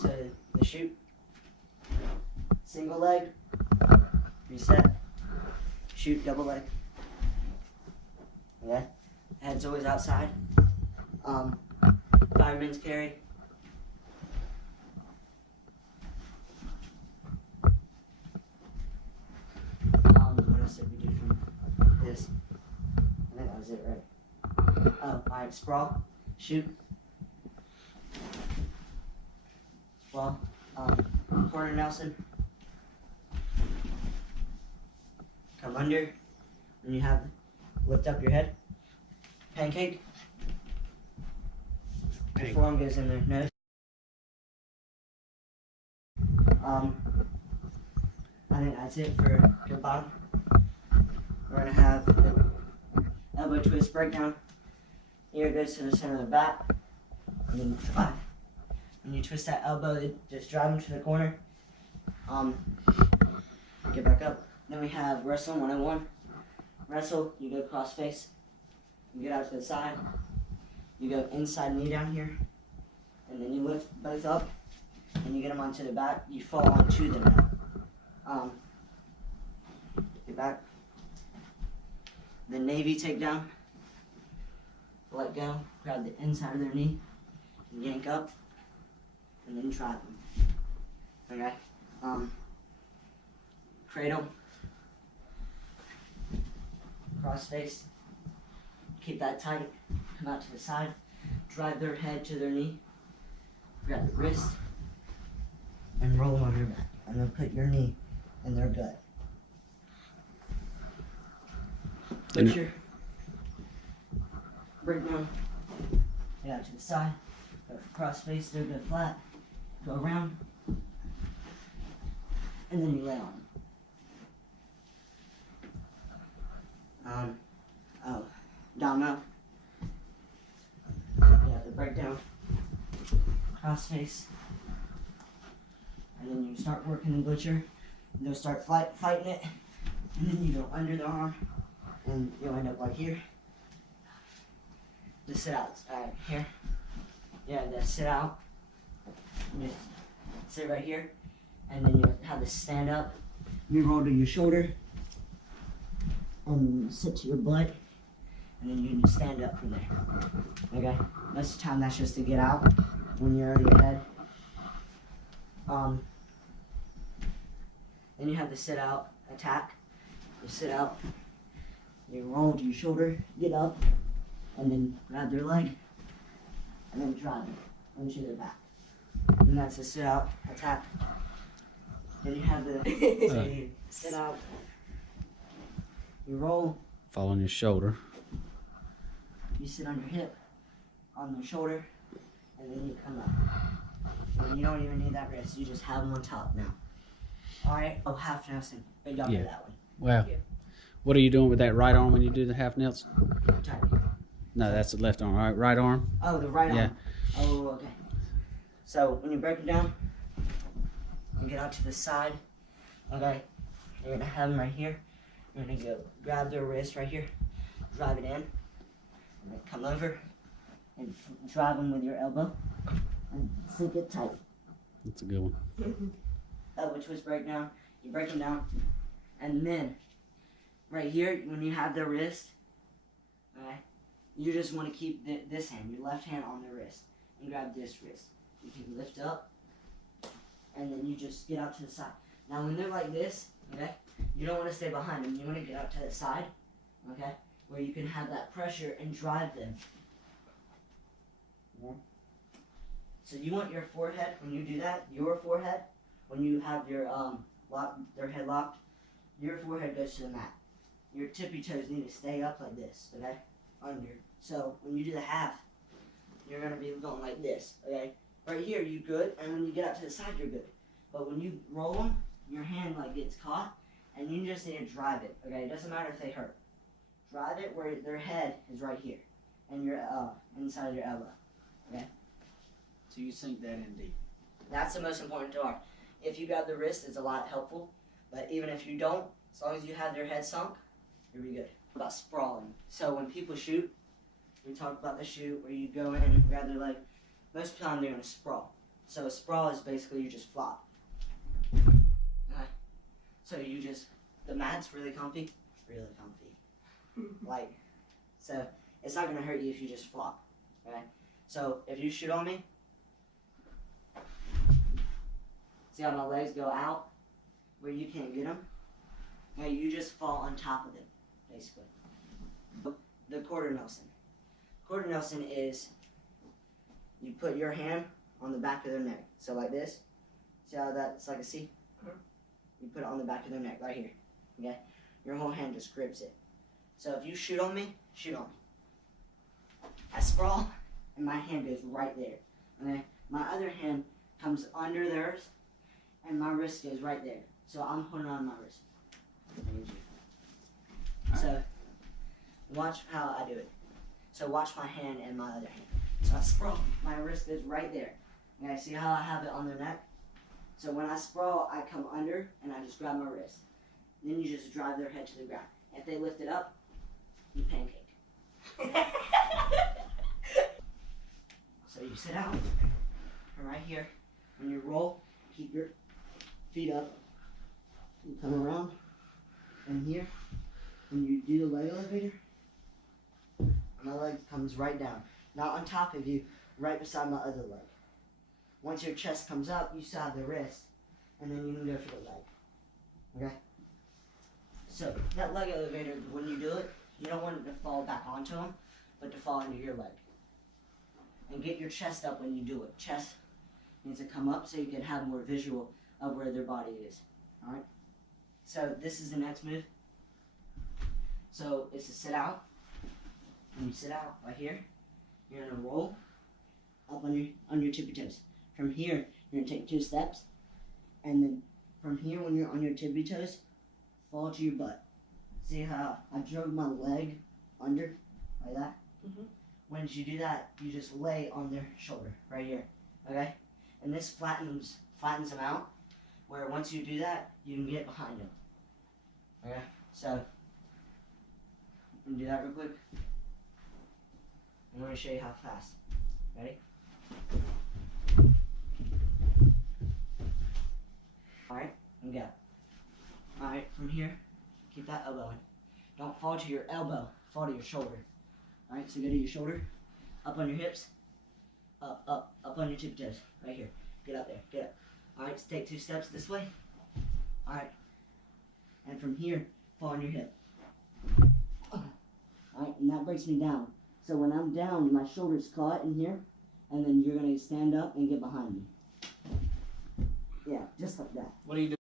So the shoot, single leg, reset, shoot double leg. Okay, head's always outside. Fireman's carry. What else did we do from this? I think that was it, right? Oh, alright, sprawl, shoot. Sprawl, corner Nelson. Come under, and you have, lift up your head. Pancake. Your forearm goes in their nose. I think that's it for your bottom. We're gonna have the elbow twist breakdown. Ear goes to the center of the back, and then drive. When you twist that elbow, just drive them to the corner. Get back up. Then we have wrestle 101. Wrestle, you go cross face. You get out to the side. You go inside knee down here, and then you lift both up, and you get them onto the back. You fall onto them now. Get back. The Navy takedown. Let go. Grab the inside of their knee, and yank up, and then try them. Okay. Cradle. Cross face. Keep that tight. Come out to the side. Drive their head to their knee. Grab the wrist. And roll them on your back. And then put your knee in their gut. Butcher. Break down. Get out to the side. Go for cross face. Go flat. Go around. And then you lay on them. Domino. You have to break down. Cross face. And then you start working the butcher. They'll start fighting it. And then you go under the arm. And you'll end up like here. Just sit out. Alright, here. Yeah, just sit out. You just sit right here. And then you have to stand up. You roll to your shoulder. And sit to your butt. And then you can stand up from there. Okay? Most of the time that's just to get out when you're already ahead. Then you have to sit out, attack. You sit out, you roll to your shoulder, get up, and then grab their leg, and then drive them into their back. And that's a sit out, attack. Then you have the so you sit out, you roll. Fall on your shoulder. You sit on your hip, on their shoulder, and then you come up. And you don't even need that wrist, you just have them on top now. Alright, half Nelson. Good job for that one. Wow. What are you doing with that right arm when you do the half Nelson? Tight. No, that's the left arm. All right, right arm? Oh, the right arm. Oh, okay. So when you break it down, you get out to the side. Okay. You're going to have them right here. You're going to go grab their wrist right here, drive it in, and then come over and drive them with your elbow and sink it tight. That's a good one. Elbow twist breakdown. You break them down, and then right here, when you have their wrist, okay, you just want to keep this hand, your left hand on the wrist, and grab this wrist. You can lift up, and then you just get out to the side. Now, when they're like this, okay, you don't want to stay behind them. You want to get out to the side, okay, where you can have that pressure and drive them. Okay. So you want your forehead, when you do that, your forehead, when you have your their head locked, your forehead goes to the mat. Your tippy toes need to stay up like this, okay? Under. So when you do the half, you're gonna be going like this, okay? Right here, you good, and when you get out to the side, you're good. But when you roll them, your hand like gets caught, and you just need to drive it, okay? It doesn't matter if they hurt. Drive it where their head is right here, and your inside of your elbow, okay? So you sink that in deep. That's the most important part. If you grab the wrist, it's a lot helpful. But even if you don't, as long as you have their head sunk, you'll be good. About sprawling. So when people shoot, we talk about the shoot where you go in and grab their leg. Most of the time they're going to sprawl. So a sprawl is basically you just flop. Alright. So you just, the mat's really comfy. Really comfy. Like, so it's not gonna hurt you if you just flop. Okay? So if you shoot on me, see how my legs go out where you can't get them? Okay, you just fall on top of them, basically. The quarter Nelson. Quarter Nelson is you put your hand on the back of their neck. So like this. See how that's like a C? You put it on the back of their neck, right here. Okay? Your whole hand just grips it. So if you shoot on me, shoot on me. I sprawl, and my hand goes right there. Okay? My other hand comes under theirs, and my wrist goes right there. So I'm holding on my wrist. So watch how I do it. So watch my hand and my other hand. So I sprawl, my wrist is right there. Okay, see how I have it on their neck? So when I sprawl, I come under and I just grab my wrist. Then you just drive their head to the ground. If they lift it up, you pancake. So you sit out, and right here, when you roll, keep your feet up. You come around, and here, when you do the leg elevator, my leg comes right down. Not on top of you, right beside my other leg. Once your chest comes up, you still have the wrist, and then you can go for the leg. Okay? So, that leg elevator, when you do it, you don't want it to fall back onto them, but to fall into your leg. And get your chest up when you do it. Chest needs to come up so you can have more visual of where their body is. Alright? So, this is the next move. So, it's a sit out. When you sit out right here, you're going to roll up on your tippy toes. From here, you're going to take 2 steps, and then from here, when you're on your tippy toes, fall to your butt. See how I drove my leg under, like that? Mm-hmm. When you do that, you just lay on their shoulder, right here, okay? And this flattens them out, where once you do that, you can get behind them. Okay, so, I'm going to do that real quick. I'm going to show you how fast. Ready? Alright, and go. Alright, from here, keep that elbow in. Don't fall to your elbow, fall to your shoulder. Alright, so go to your shoulder, up on your hips, up on your tippy toes, right here. Get up there, get up. Alright, so take 2 steps this way. Alright, and from here, fall on your hip. Alright, and that breaks me down. So when I'm down, my shoulder's caught in here, and then you're going to stand up and get behind me. Yeah, just like that. What do you do?